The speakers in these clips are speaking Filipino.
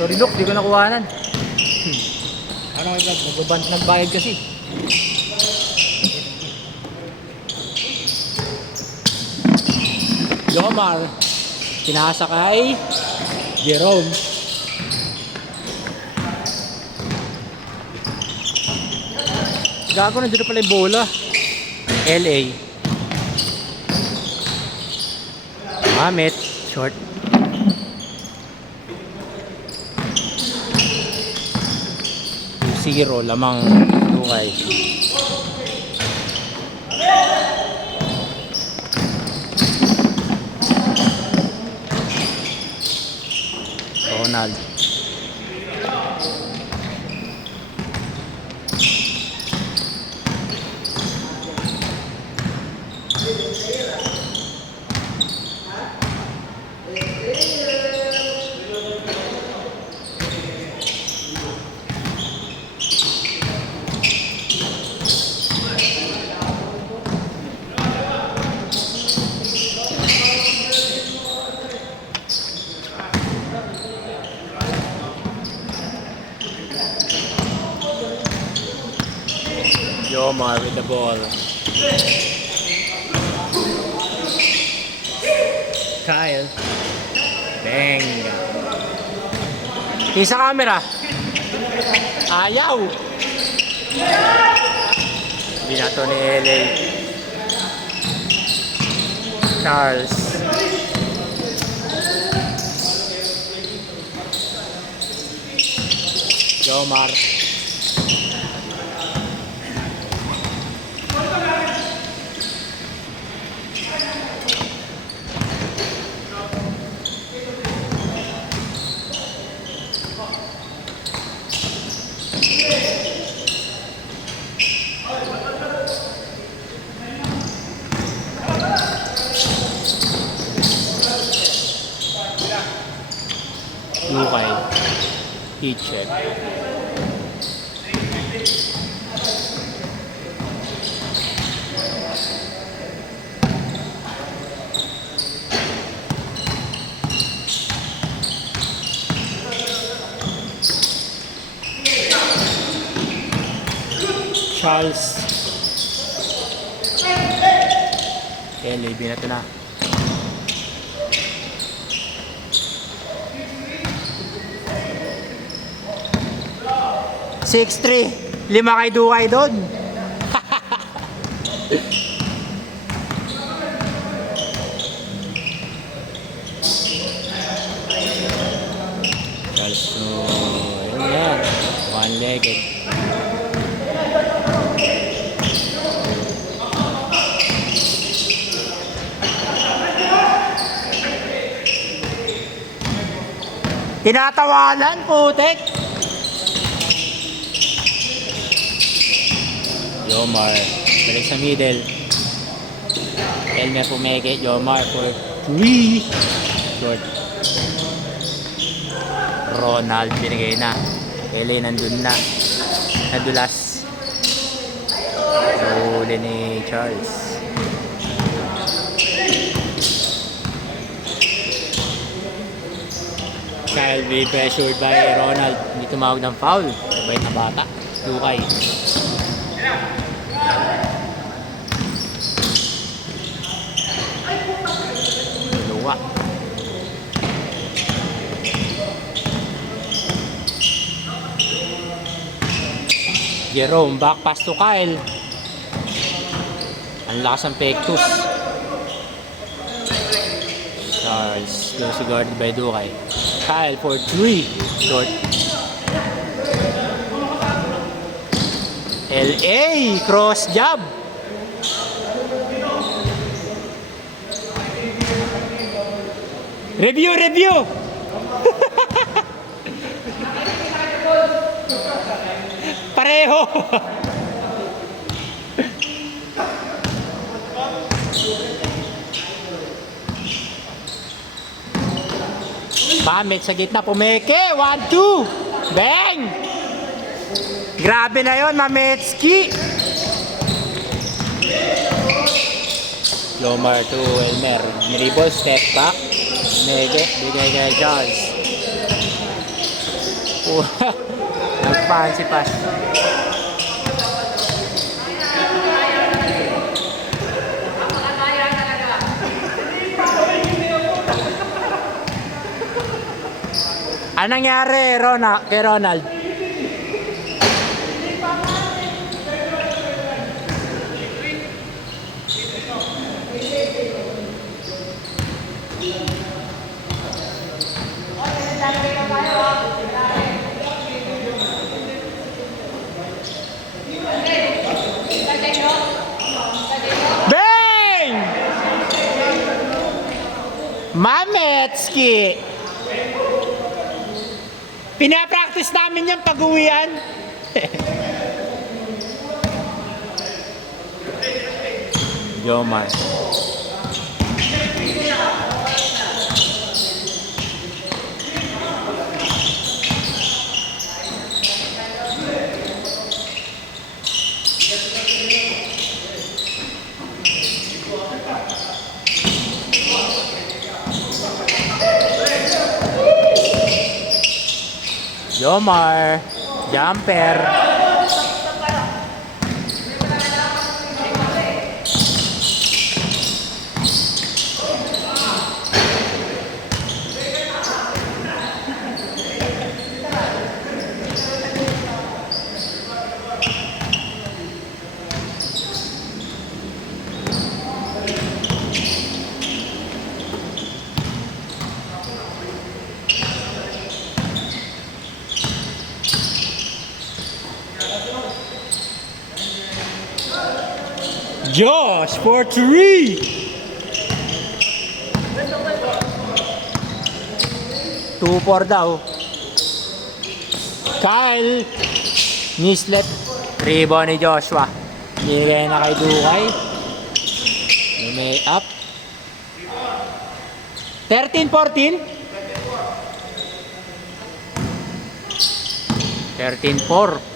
Sorry Dok, di ko nakuhanan. Ano iba, magbabant nagbayad kasi. Yomar, pinasa kay Jerome. Gago, nandito pala yung bola. LA. Amit, short. Zero, lamang Dukay. Ronald. Yomar with the ball. Kyle. Bang. Isa camera. Ayaw. Binato ni LA. Charles. Yomar. Dukay. I-check. Charles. LA, binato na. 6-3. 5 kay Dukay doon. Charles, ayun na. One-legged. Tinatawanan, putek. Yomar, balik sa middle. Elmer pumeke, Yomar for 3. Short. Ronald, binigay na. LA nandun na. Nadulas. Huli ni Charles. Kyle be pressured by Ronald. Hindi tumawag ng foul. Sabay na bata. Dukay. Dalawa. Jerome, back pass to Kyle. Ang lakas ng pektus. Charles, closely guarded by Dukay. Kyle for 3. Short. LA, cross jab. Review. Pareho. Pamit sa gitna, pumeke. 1-2. Bang! Grabe na yun, Mametski. Yomar to Elmer. Niribol, step back. Mege, bigay kay Charles. Nag-fancy pass. Anong nangyari, kay Ronald? Bang! Mametsky! Pinapractice namin yung pag-uwian. Jomar. Jomar. Jumper. Josh for 3. 2-4 daw. Kyle Nislet. Rebound ni Joshua. Binigay na kay Dukay. May up. 13-14. 13-4.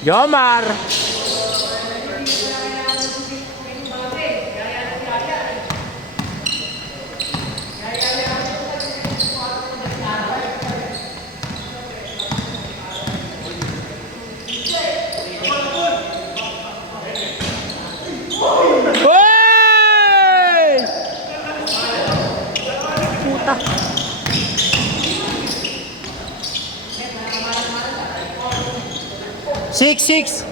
Jomar. Hey! Puta. Six.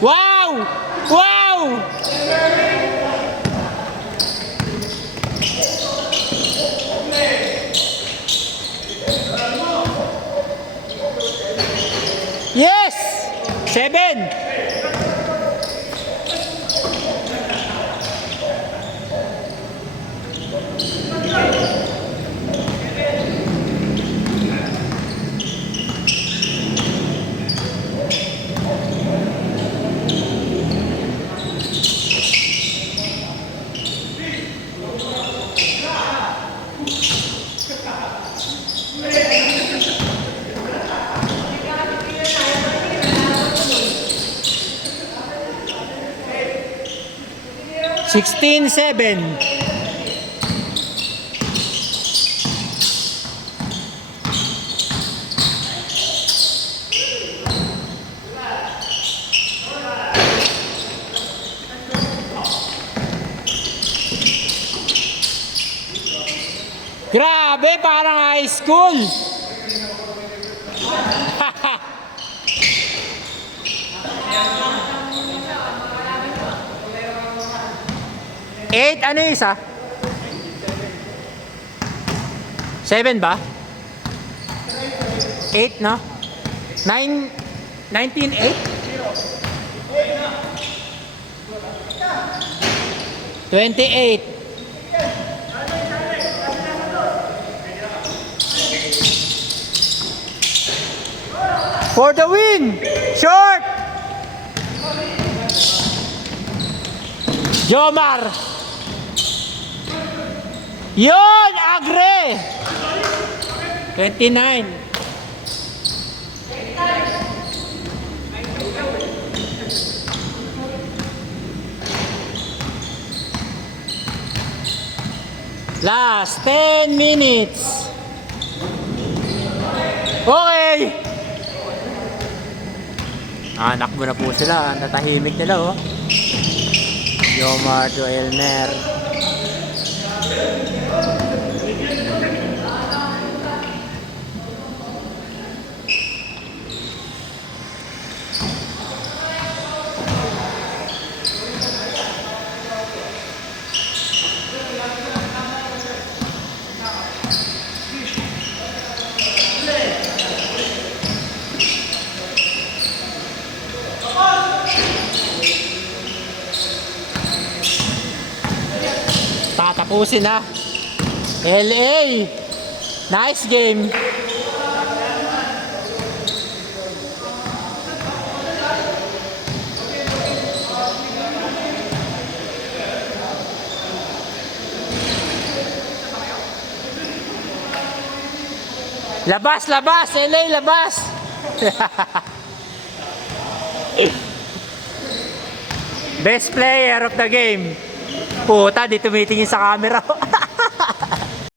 Wow! Wow! Yes! 7. Sixteen, 7. Grabe, parang high school. Eight, ano yung isa? 7 ba? 8, no? 9, 19, 8? 28. For the win! Short! Jomar! Yon! Agre! 29. Last 10 minutes. Okay. Nakbo na po sila. Natahimik nila, oh. Yomar to Elmer. Tatapusin na. LA. Nice game. Labas, labas. LA, labas. Best player of the game. Puta, di tumitingin sa camera.